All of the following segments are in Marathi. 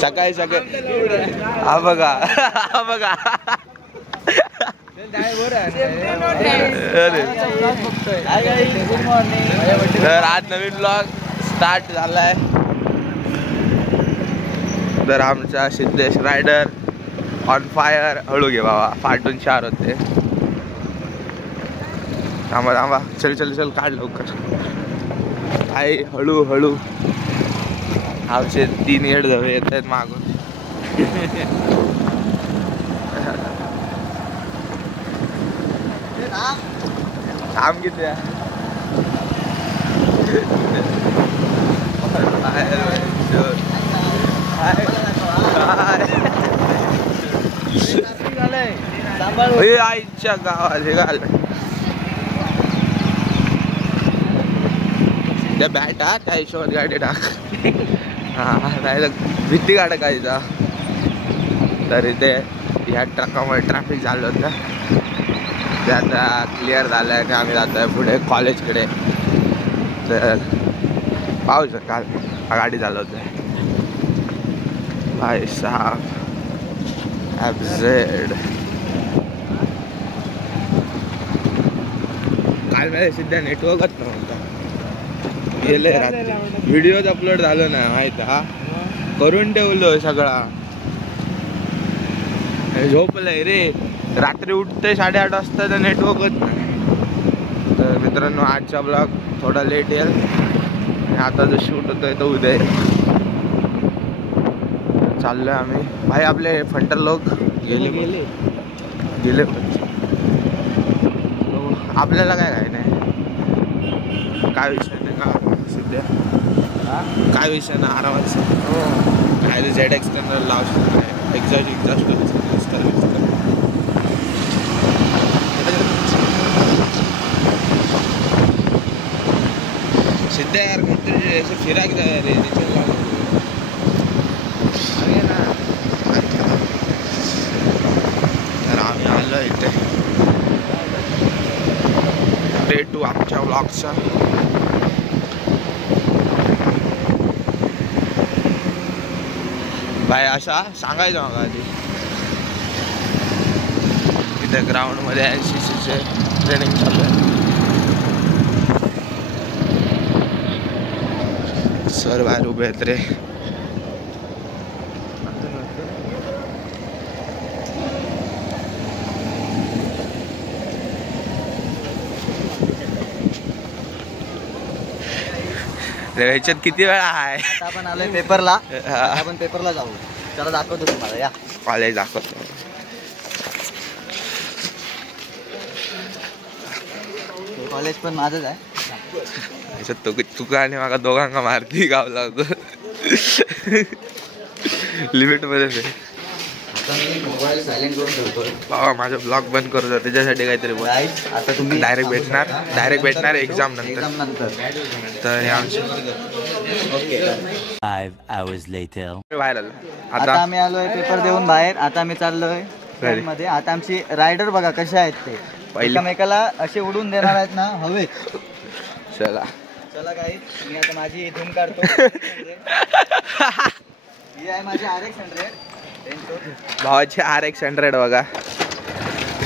सकाळी सकाळी हा बघा हा बघा तर आज नवीन ब्लॉग स्टार्ट झालाय. तर आमचा सिद्धेश रायडर ऑन फायर. हळू घे बाबा, फाटून 4 होते. थांबा थांबा, चल चल चल, काढ लवकर. आई हळू हळू. आमचे 3 येड धवे येत आहेत मागून. थांब किती आईच्या गावात हे घाल त्या बॅट टाक, त्या हिशोबात गाडी टाक. हा नाही तर भीती गाड कायचा. तर इथे ह्या ट्रकामुळे ट्रॅफिक झालं होतं, ते आता क्लिअर झालं आहे. आम्ही जातो आहे पुढे कॉलेजकडे. तर पाहू शकाल गाडी चालवत आहे भाई साहब. FZ काल माझ्या सध्या नेटवर्कच नव्हता. गेले रात्री व्हिडिओज अपलोड झालं नाही माहिती. हा करून ठेवलं सगळा. झोपलंय रे. रात्री उठते 8:30 वाजता तर नेटवर्कच नाही. तर मित्रांनो आजचा ब्लॉग थोडा लेट येईल. आता जो शूट होतोय तो उद्या येईल. चाललोय आम्ही भाई. आपले फंटर लोक गेले गेले. आपल्याला काय नाही. काय विषय नाही का सध्या. काय विषय ना आरामात. काय ZX टर्नर लावू शकतो. सिद्धा यार काहीतरी असं फिराक जाय रे. तर आम्ही आलो इथे डे 2 आमच्या ब्लॉगचा. भाई असा सांगायचं मग आधी. इथे ग्राउंड मध्ये NCCचे ट्रेनिंग चालू आहे. सर बाहेर उभे आहेत रे. ह्याच्यात किती वेळा आहे. आपण आलोय पेपरला. आपण पेपरला जाऊ. चला दाखवतो तुम्हाला. या कॉलेज दाखवतो. कॉलेज पण माझंच आहे. तुका आणि मागा दोघांना मारती गावला होतो. लिमिट मध्ये मोबाईल सायलेंट करून ठेवतोय. बाबा माझा ब्लॉग बंद करतो त्याच्यासाठी काहीतरी. आता तुम्ही डायरेक्ट भेटणार एक्झाम नंतर. तर हे आमचे 5 hours later. बाहेर आलो. आता आम्ही आलोय पेपर देऊन बाहेर. आता आम्ही चाललोय मध्ये. आता आमची रायडर बघा कशा आहेत ते. एकमेकाला असे उडून देणार आहेत ना हवे. चला चला काही. मी आता माझी धूम काढतो. ही आहे माझी RX 100. भावाची RX 100 बघा.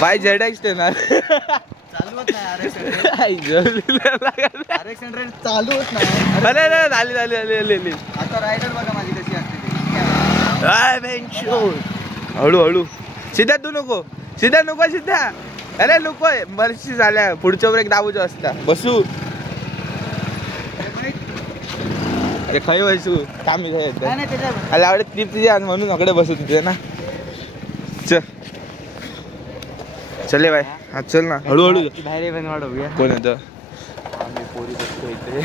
बाय ZX देणार. चालवत नाही RX 100 चालवत नाही. अरे झाली. आता रायडर बघा माझी कशी असते. हळू हळू. सिद्धा तू नको. सिद्धा. अरे नको. बरशी झाल्या. पुढच्या ब्रेक दाबूचं असता. बसू खाई बसू. काम अरे आवडे ट्रिप तुझी आज म्हणून अकडे बसू तिथे ना. चले बाय. हा चल ना हळूहळू. कोण येतं. पोरी बसतो इथे.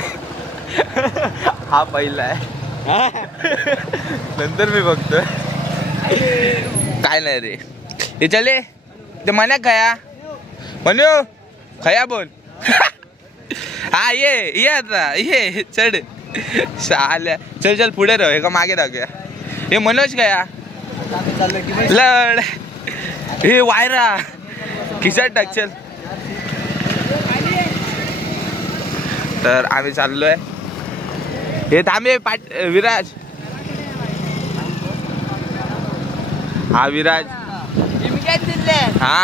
हा पहिला आहे. नंतर मी बघतोय. काय नाही रे. ते चले ते मन्या खया म्हणू खया बोल. हा ये आता ये चढ. चाल्या चल पुढे राहू. का मागे राहूया. हे मनोज खया लढ. हे वायरा खिसाट टाक. चल तर आम्ही चाललोय. हे थांबे विराज हा विराज हा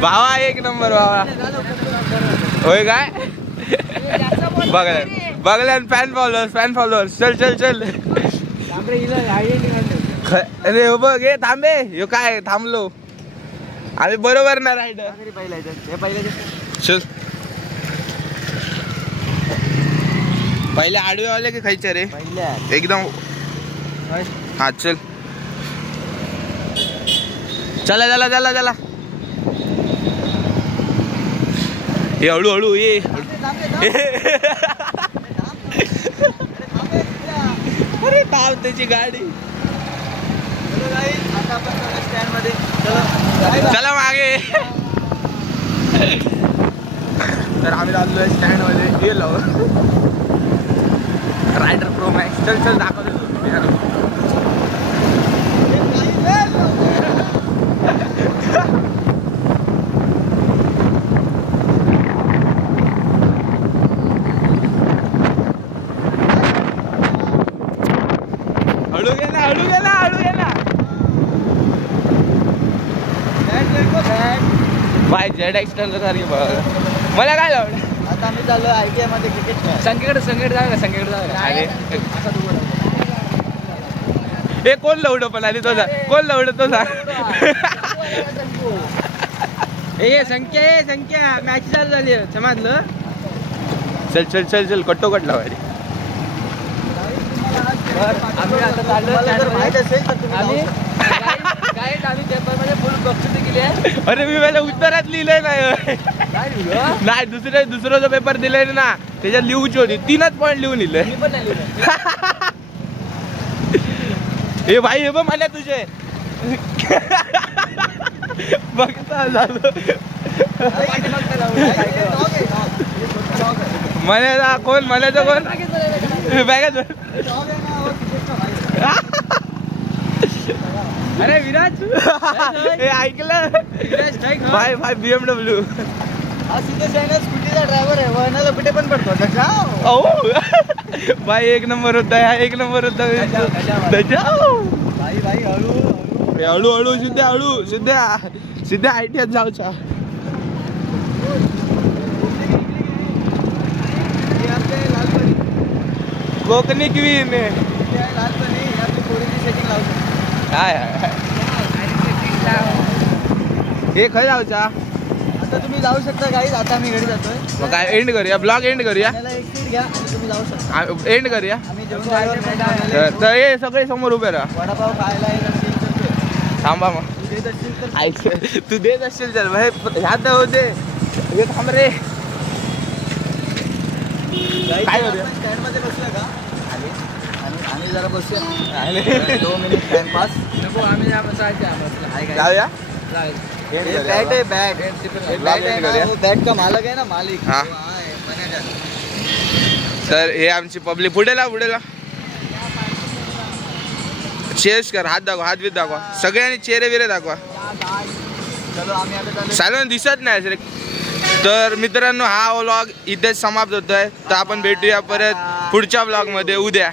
भावा एक नंबर भावा होय काय बघल्या फॅन फॉलोअर्स चल चल चल अरे हो बघ हे थांबे ह्यो काय थांबलो आम्ही बरोबर ना रायडर चल पहिले आडवे वाले की खायचे रे एकदम हा चल चला चला चला चला हे हळू ये अरे थांब त्याची गाडी चला मागे तर आम्ही लागलो स्टँड मध्ये गेलो रायडर प्रो मॅक्स चल चल दाखवतो हळू गेला बाय जेड एक्सटर्नल सारखी बघ मला काय आवडलं आता आम्ही चाललो ITI मध्ये क्रिकेट खेळ संकेकडे जाऊया हे कोण लवडं पण आली तो कोण लवडं तो ए संख्या मॅच चालू झाली समजलं चल चल चल चल कट्टो कट लावायची आम्ही आता चाललो माहित असेल तर आम्ही पेपरमध्ये फुल बक्षीस केली आहे अरे मी माझ्या उत्तरात लिहिलंय नाही दुसरा जो पेपर दिलाय ना त्याच्यात लिहूची होती 3च पॉईंट लिहून लिहिले हे भाई हे बघ मला तुझे बघता झालं मला कोण म्हणायचं कोण बॅग अरे विराज हे ऐकलं भाई BMW हा सीधे स्कूटीचा ड्रायव्हर आहे वळणाला कुठे पण पडतो भाई एक नंबर होता हळू सिद्ध्या ITI जाऊचा कोकणी क्वीन हे खय जाऊचा आता तुम्ही जाऊ शकता गाईज आता मी घरी जातोय मग काय एंड करूया ब्लॉग एंड करूया एक सीट घ्या आणि तुम्ही जाऊ शकता एंड करूया आम्ही जेवण तर हे सगळे समोर उभे राहा वडापाव खायला येत असेल तर थांबा मग तू देत असशील चल भाई ह्यात होते थांब रे काय करूया स्टँडमध्ये बसूया का आम्ही जरा बसूया 2 मिनिट टाइमपास नको आम्ही जाऊया बैट है बैट का मालक है ना मालिक हाँ तर हे आमची पब्लिक पुढे ला चेअर्स कर हात दाखवा सगळ्यांनी चेहरे बिरे दाखवा चालू दिसत नाही रे तर मित्रांनो हा व्लॉग इथेच समाप्त होतोय तर आपण भेटूया परत पुढच्या व्लॉग मध्ये उद्या